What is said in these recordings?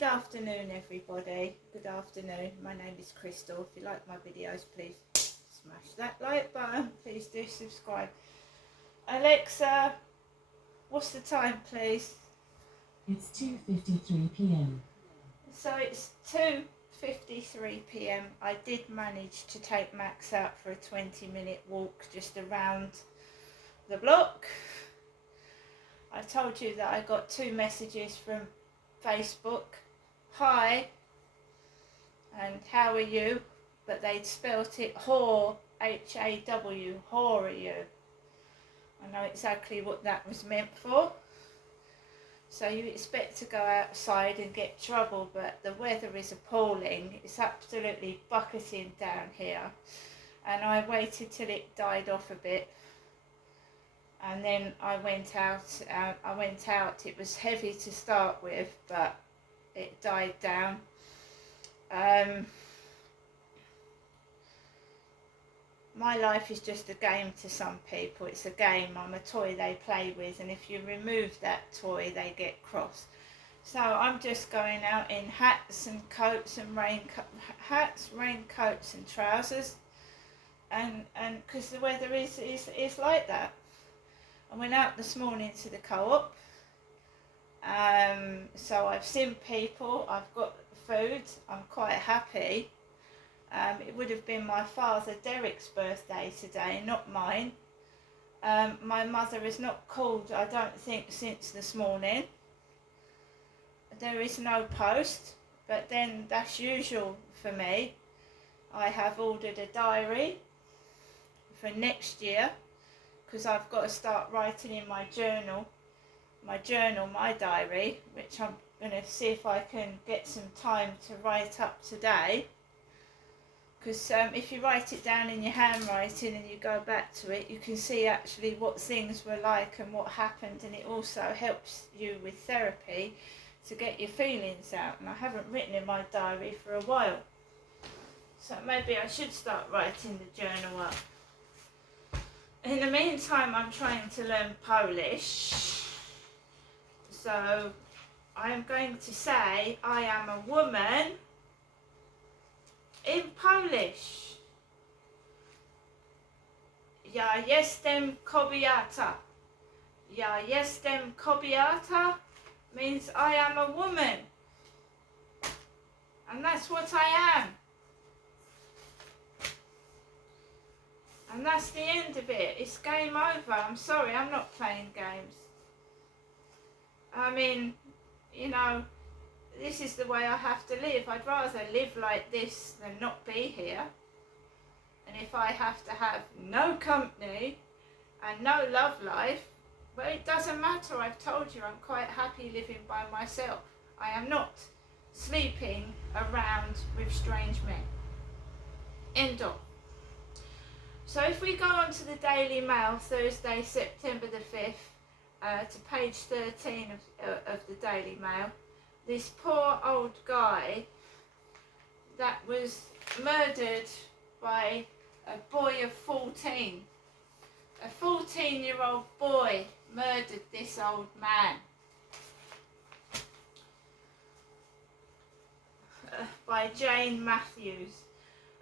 Good afternoon, everybody. Good afternoon. My name is Crystal. If you like my videos, please smash that like button. Please do subscribe. Alexa, what's the time, please? It's 2:53 p.m. So it's 2:53 p.m. I did manage to take Max out for a 20-minute walk just around the block. I told you that I got 2 messages from Facebook. Hi, and how are you? But they'd spelt it Haw, H-A-W, how are you? I know exactly what that was meant for. So you expect to go outside and get trouble, but the weather is appalling. It's absolutely bucketing down here. And I waited till it died off a bit. And then I went out. It was heavy to start with, but it died down. My life is just a game to some people. It's a game. I'm a toy they play with, and if you remove that toy, they get cross. So I'm just going out in hats and coats and raincoats and trousers, and because the weather is like that. I went out this morning to the co-op. So I've seen people. I've got food. I'm quite happy. It would have been my father Derek's birthday today, not mine. My mother has not called, I don't think, since this morning. There is no post, but then that's usual for me. I have ordered a diary for next year because I've got to start writing in my diary, which I'm going to see if I can get some time to write up today. Because if you write it down in your handwriting and you go back to it, you can see actually what things were like and what happened, and it also helps you with therapy to get your feelings out. And I haven't written in my diary for a while, so maybe I should start writing the journal up. In the meantime, I'm trying to learn Polish, so I am going to say I am a woman in Polish. Ja jestem kobieta. Ja jestem kobieta means I am a woman. And that's what I am. And that's the end of it. It's game over. I'm sorry, I'm not playing games. I mean, you know, this is the way I have to live. I'd rather live like this than not be here. And if I have to have no company and no love life, well, it doesn't matter. I've told you I'm quite happy living by myself. I am not sleeping around with strange men. End of. So if we go on to the Daily Mail, Thursday, September the 5th, to page 13 of the Daily Mail, this poor old guy that was murdered by a boy of 14. A 14-year-old boy murdered this old man. By Jane Matthews.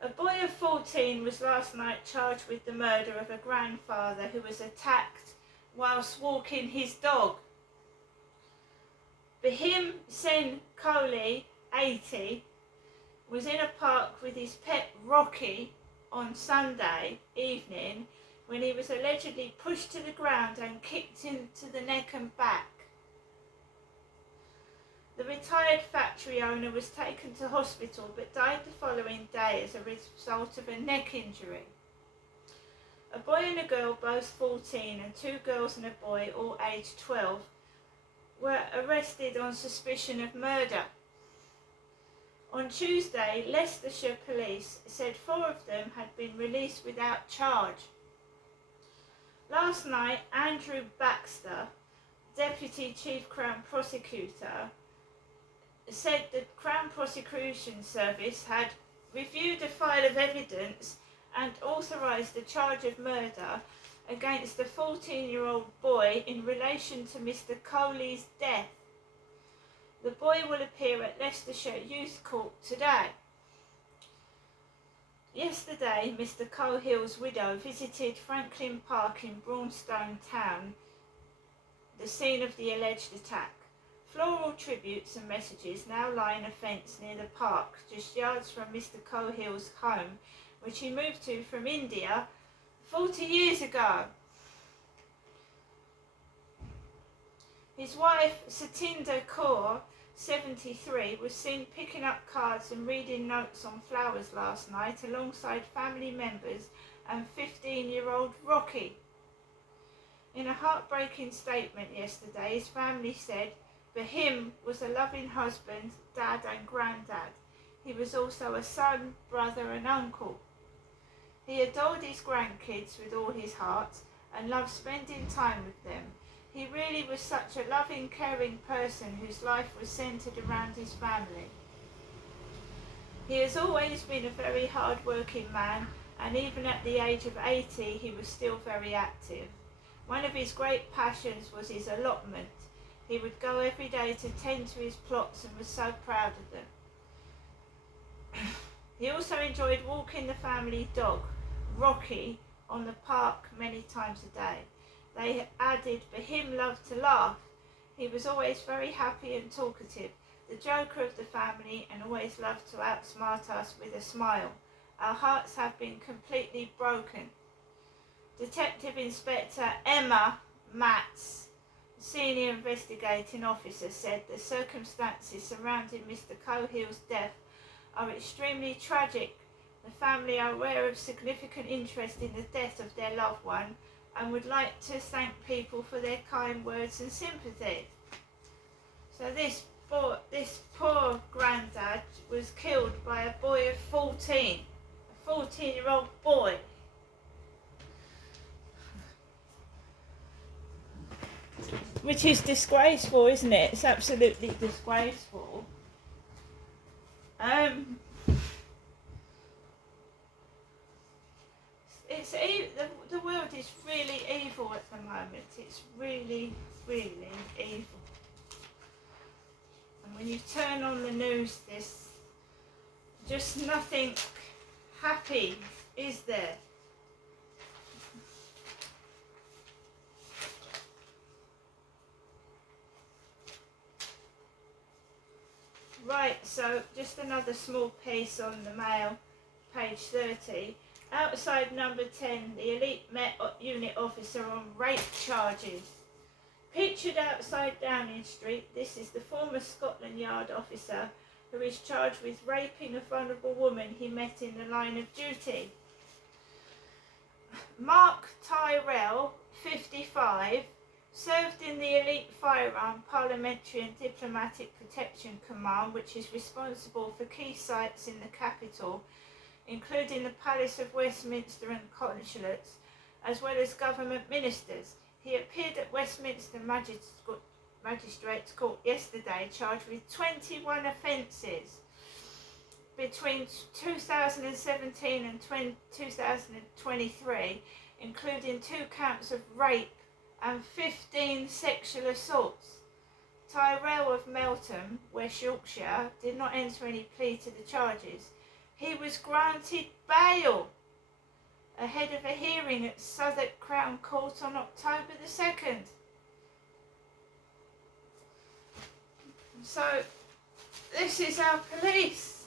A boy of 14 was last night charged with the murder of a grandfather who was attacked whilst walking his dog. Behim Sen Kohli, 80, was in a park with his pet Rocky on Sunday evening when he was allegedly pushed to the ground and kicked into the neck and back. The retired factory owner was taken to hospital but died the following day as a result of a neck injury. A boy and a girl, both 14, and 2 girls and a boy, all aged 12, were arrested on suspicion of murder. On Tuesday, Leicestershire police said 4 of them had been released without charge. Last night, Andrew Baxter, Deputy Chief Crown Prosecutor, said the Crown Prosecution Service had reviewed a file of evidence and authorised the charge of murder against the 14-year-old boy in relation to Mr. Kohli's death. The boy will appear at Leicestershire Youth Court today. Yesterday, Mr. Cohill's widow visited Franklin Park in Braunstone Town, the scene of the alleged attack. Floral tributes and messages now line a fence near the park, just yards from Mr. Cohill's home, which he moved to from India 40 years ago. His wife, Satinder Kaur, 73, was seen picking up cards and reading notes on flowers last night alongside family members and 15-year-old Rocky. In a heartbreaking statement yesterday, his family said Bahim was a loving husband, dad and granddad. He was also a son, brother and uncle. He adored his grandkids with all his heart and loved spending time with them. He really was such a loving, caring person whose life was centred around his family. He has always been a very hard-working man, and even at the age of 80 he was still very active. One of his great passions was his allotment. He would go every day to tend to his plots and was so proud of them. He also enjoyed walking the family dog, Rocky, on the park many times a day. They added, Bahim loved to laugh. He was always very happy and talkative, the joker of the family, and always loved to outsmart us with a smile. Our hearts have been completely broken. Detective Inspector Emma Matz, senior investigating officer, said the circumstances surrounding Mr. Cohill's death are extremely tragic. The family are aware of significant interest in the death of their loved one and would like to thank people for their kind words and sympathy. So this poor granddad was killed by a boy of 14, a 14-year-old boy. Which is disgraceful, isn't it? It's absolutely disgraceful. The world is really evil at the moment. It's really, really evil. And when you turn on the news, there's just nothing happy, is there? Right, so just another small piece on the Mail, page 30. Outside number 10, the elite Met unit officer on rape charges. Pictured outside Downing Street, this is the former Scotland Yard officer who is charged with raping a vulnerable woman he met in the line of duty. Mark Tyrrell, 55, served in the Elite Firearm Parliamentary and Diplomatic Protection Command, which is responsible for key sites in the capital, including the Palace of Westminster and consulates, as well as government ministers. He appeared at Westminster Magistrates Court yesterday, charged with 21 offences between 2017 and 2023, including 2 counts of rape and 15 sexual assaults. Tyrrell of Melton, West Yorkshire, did not enter any plea to the charges. He was granted bail ahead of a hearing at Southwark Crown Court on October the 2nd. So, this is our police.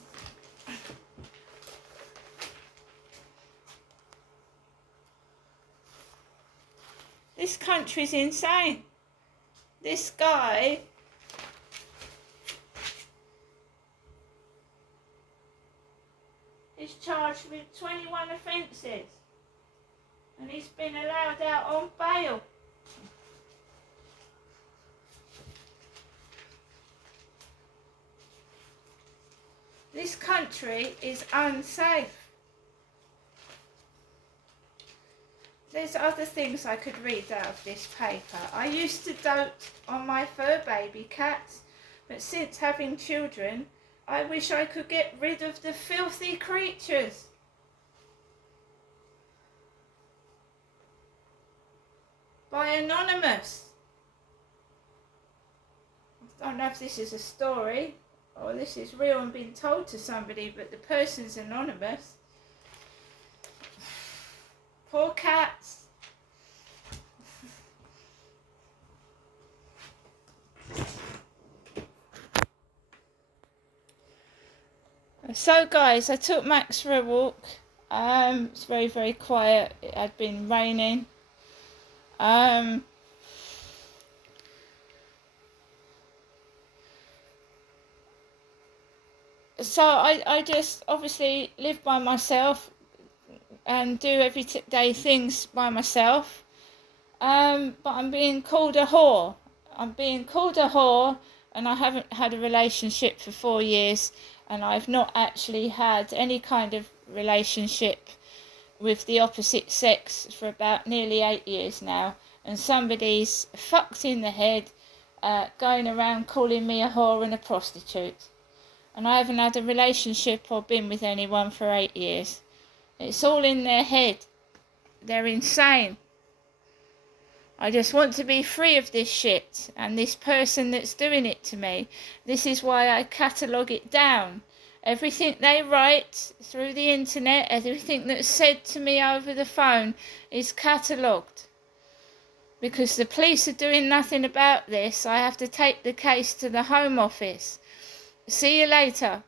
This country's insane. This guy is charged with 21 offences and he's been allowed out on bail. This country is unsafe. There's other things I could read out of this paper. I used to dote on my fur baby cats, but since having children, I wish I could get rid of the filthy creatures. By Anonymous. I don't know if this is a story or this is real and been told to somebody, but the person's anonymous. Poor cats. So guys, I took Max for a walk. It's very, very quiet. It had been raining. So I just obviously live by myself and do everyday things by myself. But I'm being called a whore. I'm being called a whore, and I haven't had a relationship for 4 years, and I've not actually had any kind of relationship with the opposite sex for about nearly 8 years now. And somebody's fucked in the head, going around calling me a whore and a prostitute. And I haven't had a relationship or been with anyone for 8 years. It's all in their head. They're insane. I just want to be free of this shit and this person that's doing it to me. This is why I catalogue it down. Everything they write through the internet, everything that's said to me over the phone is catalogued. Because the police are doing nothing about this, I have to take the case to the Home Office. See you later.